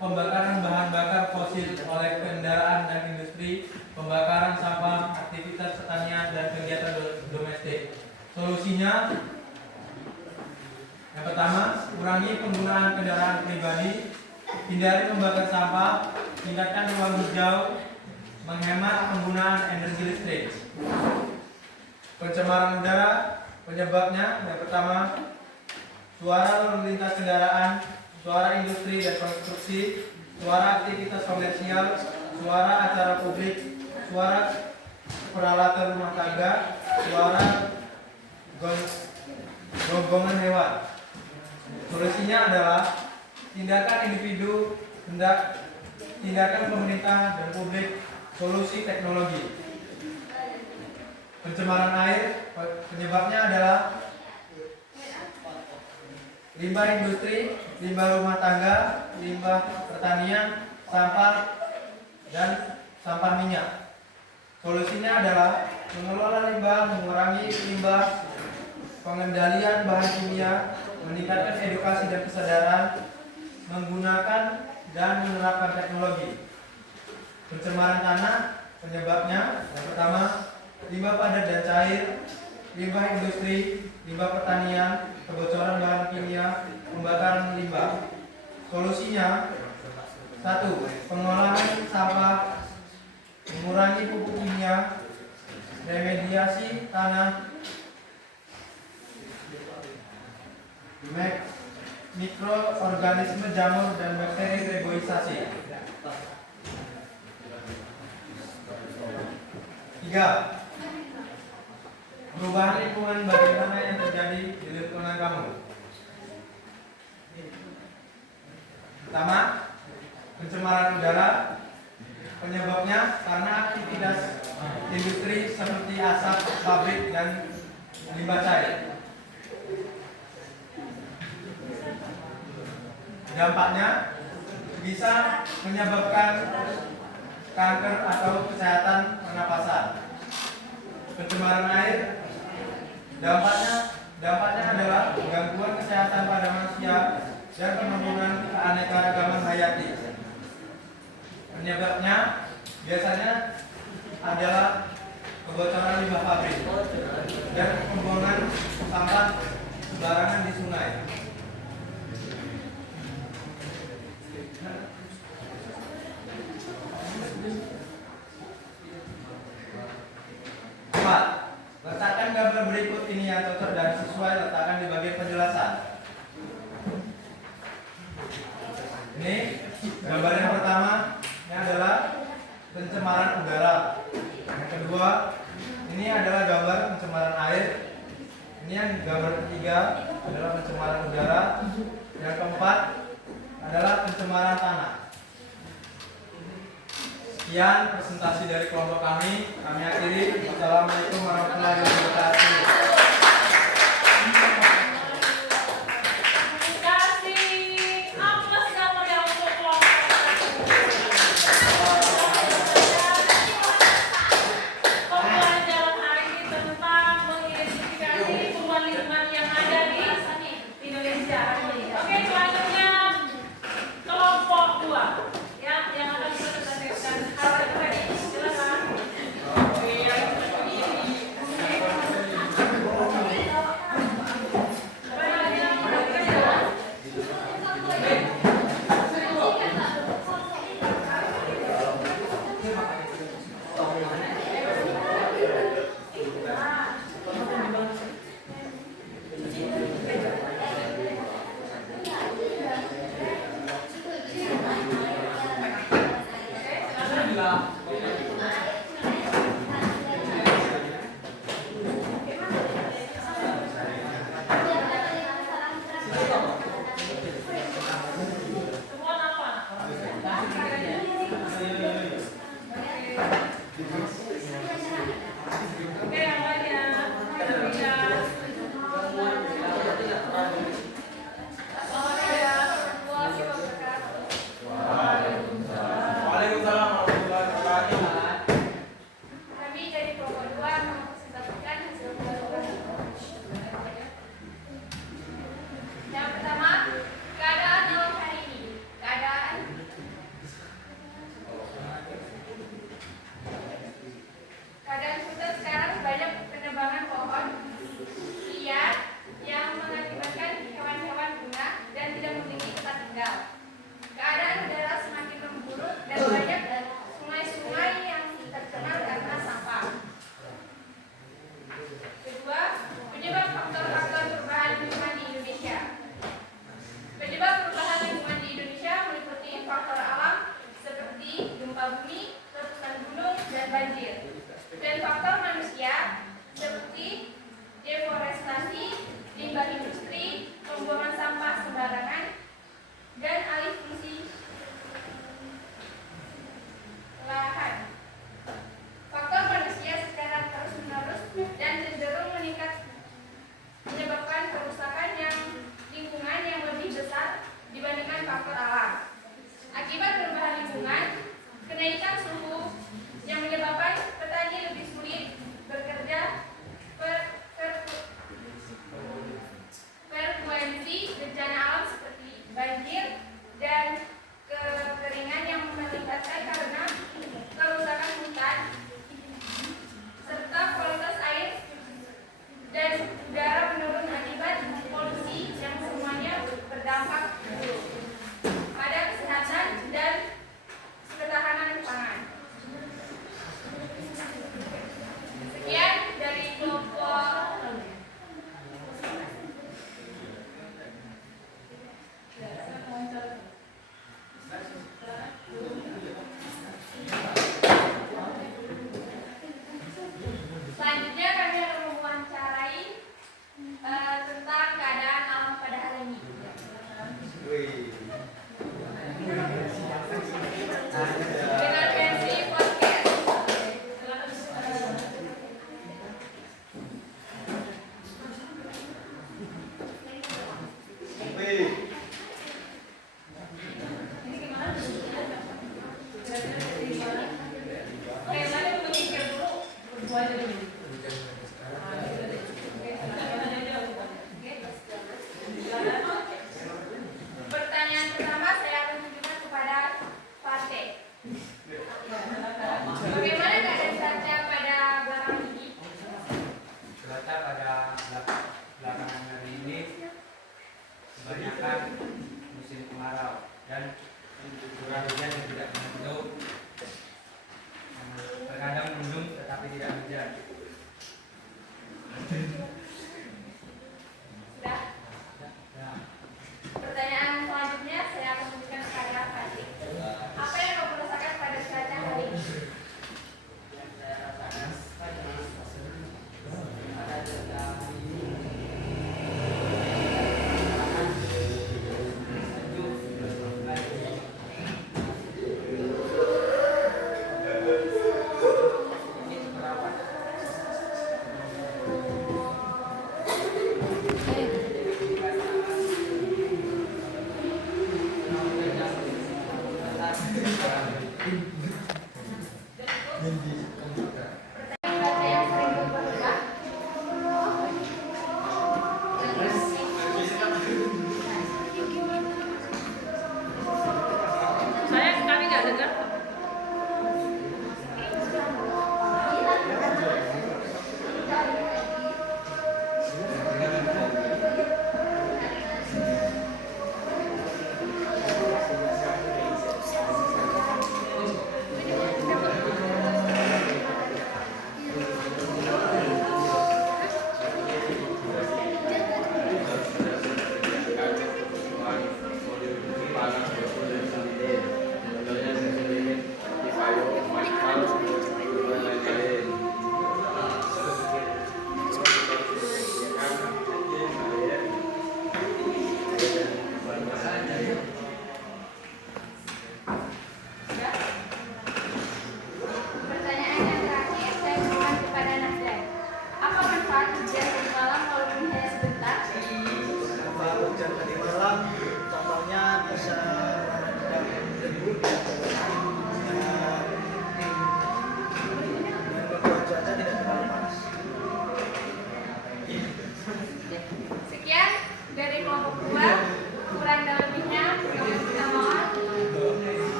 pembakaran bahan bakar fosil oleh kendaraan dan industri, pembakaran sampah, aktivitas pertanian dan kegiatan domestik. Solusinya, yang pertama, kurangi penggunaan kendaraan pribadi, hindari membakar sampah, tingkatkan ruang hijau, menghemat penggunaan energi listrik. Pencemaran udara, penyebabnya yang pertama, suara lalu lintas kendaraan, suara industri dan konstruksi, suara aktivitas komersial, suara acara publik, suara peralatan rumah tangga, suara gonggongan hewan. Solusinya adalah tindakan individu, tindakan pemerintah dan publik, solusi teknologi. Pencemaran air, penyebabnya adalah limbah industri, limbah rumah tangga, limbah pertanian, sampah, dan sampah minyak. Solusinya adalah mengelola limbah, mengurangi limbah, pengendalian bahan kimia, meningkatkan edukasi dan kesadaran, menggunakan dan menerapkan teknologi. Pencemaran tanah, penyebabnya yang pertama, limbah padat dan cair, limbah industri, limbah pertanian, kebocoran bahan kimia, pembakaran limbah. Solusinya, 1. Pengolahan sampah, mengurangi pupuk kimia, remediasi tanah, mikroorganisme jamur dan bakteri reboisasi. 3. Perubahan lingkungan bagaimana yang terjadi di lingkungan kamu. Pertama, pencemaran udara, penyebabnya karena aktivitas industri seperti asap pabrik dan limbah cair. Dampaknya bisa menyebabkan kanker atau kesehatan pernapasan. Pencemaran air, dampaknya adalah gangguan kesehatan pada manusia dan penurunan keanekaragaman hayati. Penyebabnya biasanya adalah kebocoran limbah pabrik dan pembuangan sampah sembarangan di sungai. 4. Letakkan gambar berikut ini yang cocok dan sesuai, letakkan di bagian penjelasan. Ini gambar yang pertama, ini adalah pencemaran udara. Yang kedua, ini adalah gambar pencemaran air. Ini yang gambar ketiga adalah pencemaran udara. Yang keempat adalah pencemaran tanah. Sekian presentasi dari kelompok kami akhiri. Assalamualaikum warahmatullahi wabarakatuh. banjir. Dan faktor manusia seperti deforestasi, limbah industri, pembuangan sampah sembarangan, dan alih fungsi lahan. Faktor manusia secara terus-menerus dan cenderung meningkat menyebabkan kerusakan lingkungan yang lebih besar dibandingkan faktor alam. Akibat perubahan lingkungan, kenaikan suhu yang menyebabkan petani lebih sulit bekerja, frekuensi bencana alam seperti banjir dan kekeringan yang meningkatkan karena kerusakan hutan, serta kualitas air dan udara menurun akibat polusi yang semuanya berdampak buruk pada kesehatan dan ketahanan pangan. Sekian dari kelompok selanjutnya kami akan mewawancarai tentang keadaan alam pada hari ini. Dengan versi podcast. Oke, saya mau mikir dulu berdua aja dulu. Pertanyaan pertama saya akan tunjukkan kepada Fate. Bagaimana keadaan cuaca pada belakangan ini? Cuaca pada belakangan hari ini kebanyakan musim kemarau dan curah hujan yang tidak menentu, terkadang mendung tetapi tidak hujan. Sudah. Ya. Pertanyaan selanjutnya saya akan tunjukkan kepada Fate. Apa yang kamu rasakan pada cuaca hari ini? Yang saya rasakan pada cuaca hari ini sejuk, sedikit berawan. Cuaca yang sering berubah. Kami nggak dengar.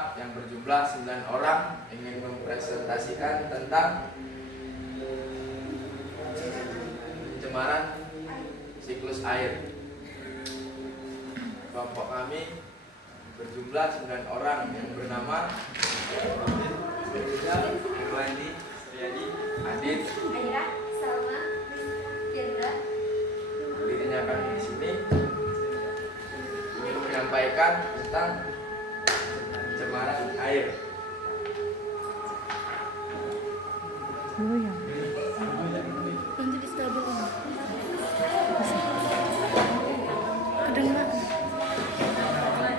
pertama yang berjumlah 9 orang ingin mempresentasikan tentang pencemaran siklus air. Kelompok kami berjumlah 9 orang yang bernama Irwandi, Suryadi, Adit, Aira, Salma, Kendra. dirinya kami di sini ingin menyampaikan tentang pencemaran air. Nanti di stabil ini. Kedengar.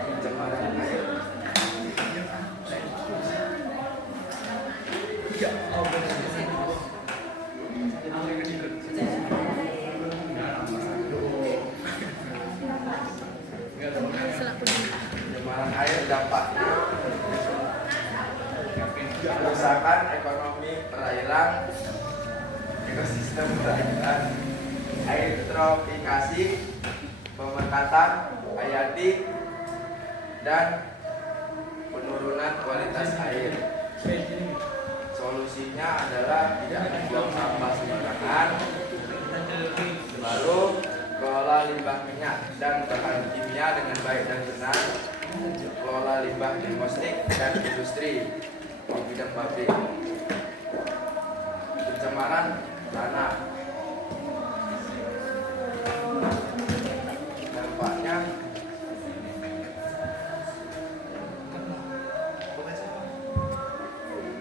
Pencemaran air pencemaran air dampaknya kerusakan ekonomi perairan, ekosistem perairan, eutrofikasi, pemekatan hayati, dan penurunan kualitas air. Solusinya adalah tidak membuang sampah sembarangan, baru kelola limbah minyak dan bahan kimia dengan baik dan benar, kelola limbah domestik dan industri di bidang pabrik, pencemaran tanah. Dampaknya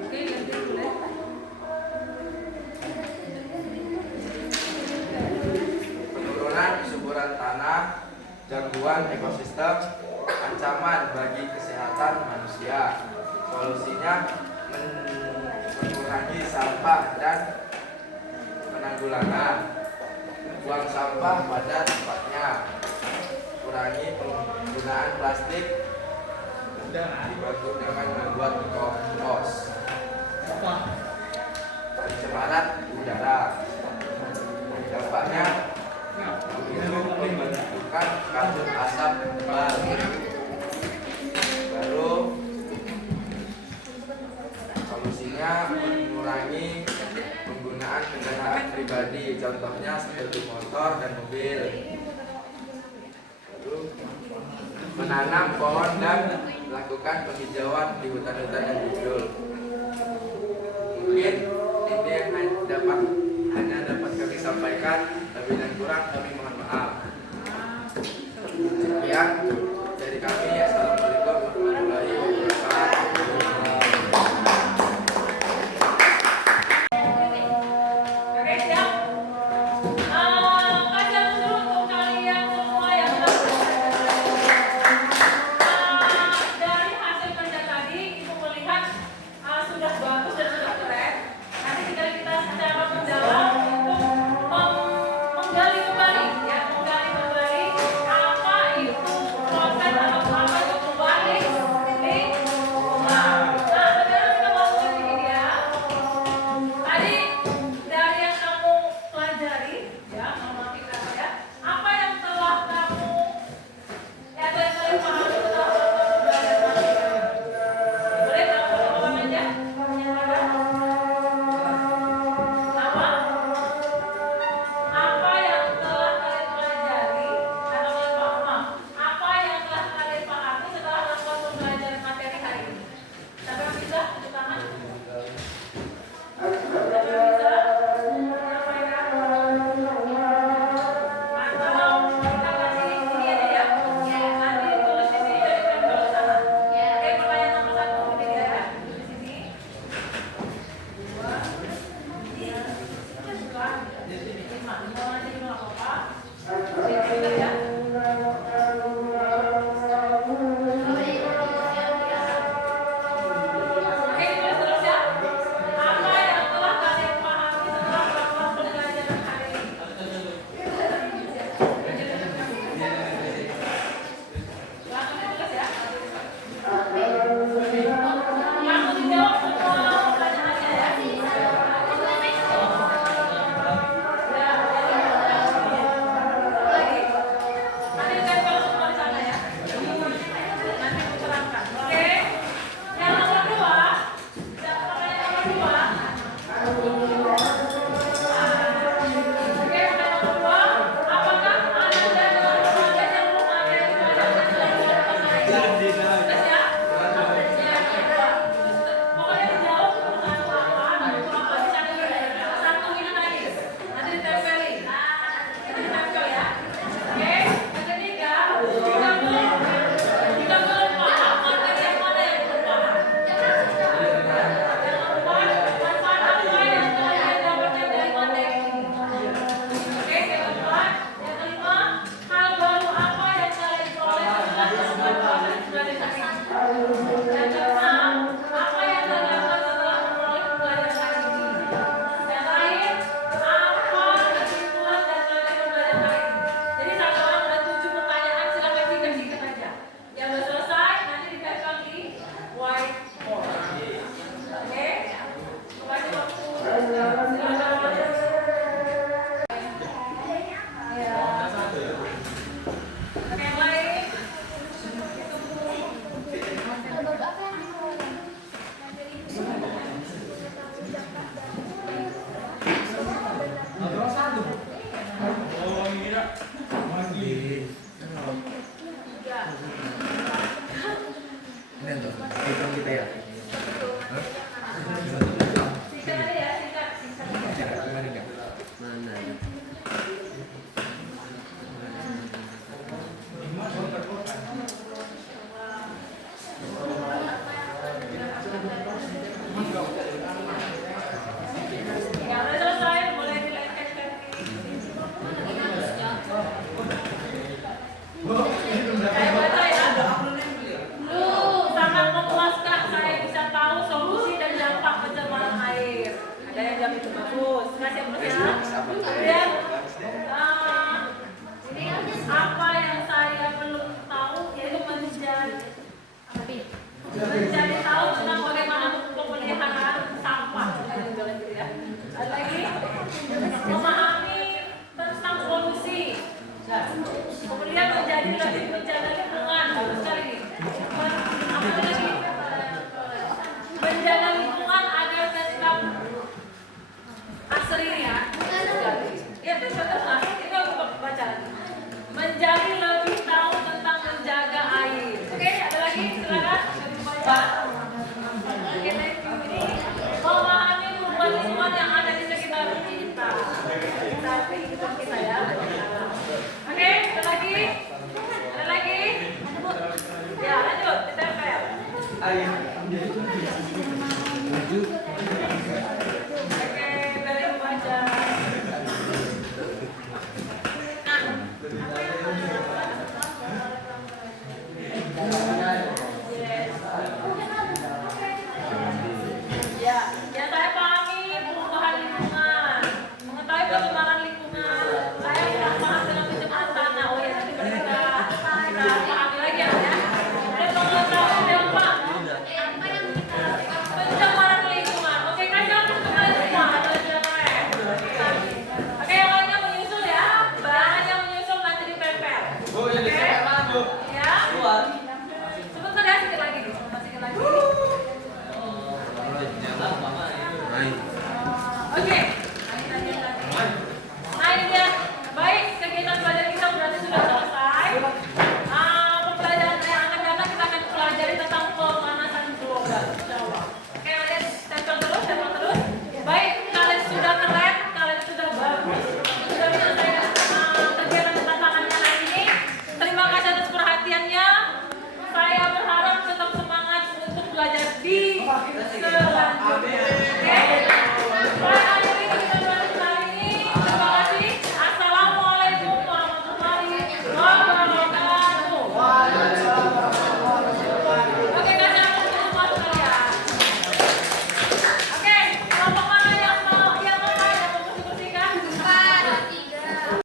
Oke, ganti boleh. penurunan suburan tanah, gangguan ekosistem, ancaman bagi kesehatan manusia. Solusinya mengurangi sampah dan penanggulangan, buang sampah pada tempatnya, kurangi penggunaan plastik, dibantu dengan membuat kompos. Pencemaran udara, dampaknya itu membentukkan kabut asap tebal. Baru solusinya mengurangi penggunaan kendaraan pribadi, contohnya seperti motor dan mobil. Lalu menanam pohon dan melakukan penghijauan di hutan-hutan yang gundul. Mungkin ini yang hanya dapat kami sampaikan, lebih dan kurang kami mohon maaf. Sekian dari kami. Assalamualaikum warahmatullahi wabarakatuh. Oke, siap. Kajian dulu untuk kalian semua yang dari hasil kerja tadi, Ibu melihat Oke, dari membaca. Ya, saya pahami perubahan lingkungan, mengetahui pencemaran lingkungan. Saya kurang paham dengan pencemaran tanah. Oh ya, nanti kita pahami lagi ya. Dan kalau tahu yang Pak, pencemaran lingkungan. Oke, kan yang pencemaran lingkungan atau keren. Oke, yang lainnya menyusul ya. Bahan yang menyusul nanti ditempel. Oke, ya. Sebentar ya, sedikit lagi. Sedikit lagi. Baik.